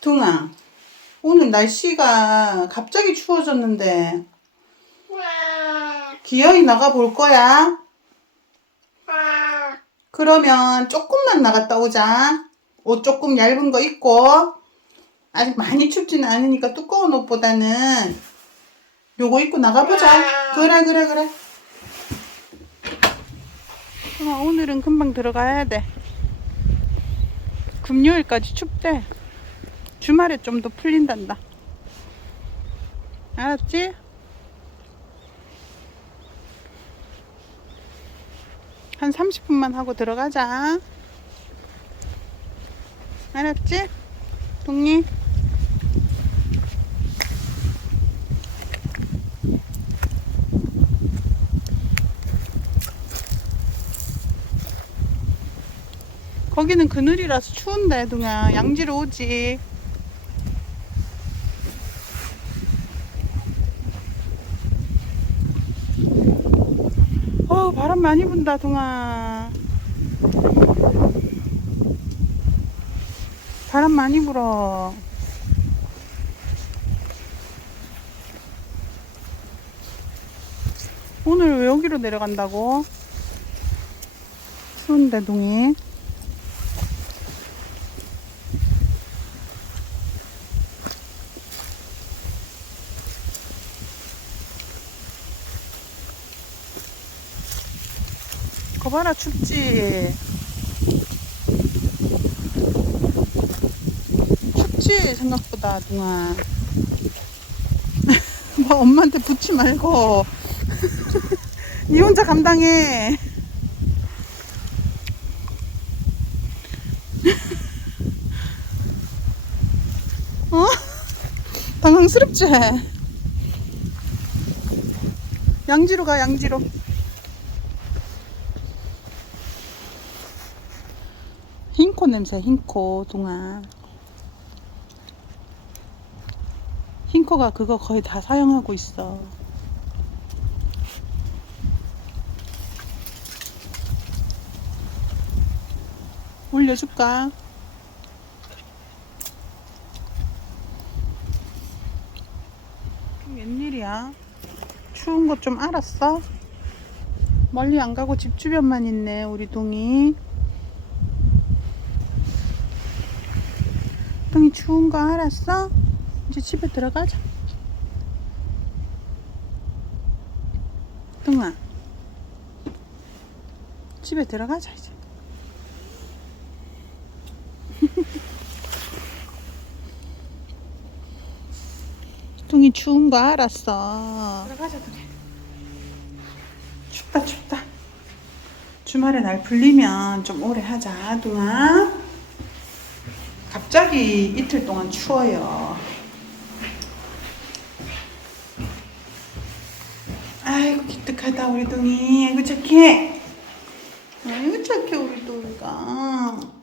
둥아, 오늘 날씨가 갑자기 추워졌는데 기어이 나가 볼 거야? 그러면 조금만 나갔다 오자. 옷 조금 얇은 거 입고 아직 많이 춥지는 않으니까 두꺼운 옷보다는 요거 입고 나가보자. 그래 그래 그래. 오늘은 금방 들어가야 돼. 금요일까지 춥대. 주말에 좀 더 풀린단다. 알았지? 한 30분만 하고 들어가자. 알았지? 동이? 거기는 그늘이라서 추운데, 동아. 양지로 오지. 어 바람 많이 분다 동아. 바람 많이 불어. 오늘 왜 여기로 내려간다고? 추운데 동이 거봐라 춥지. 춥지 생각보다 동아. 뭐 엄마한테 붙지 말고. 니 혼자 감당해. 어? 당황스럽지? 양지로 가 양지로 흰코 냄새 흰코 동아 흰코가 그거 거의 다 사용하고 있어 올려줄까? 웬일이야? 추운 거좀 알았어? 멀리 안 가고 집 주변만 있네 우리 동이 동이 추운 거 알았어? 이제 집에 들어가자. 동아. 집에 들어가자, 이제. 동이 추운 거 알았어. 들어가자, 동이. 춥다, 춥다. 주말에 날 풀리면 좀 오래 하자, 동아. 갑자기 이틀 동안 추워요. 아이고 기특하다 우리 동이. 아이고 착해. 아이고 착해 우리 동이가.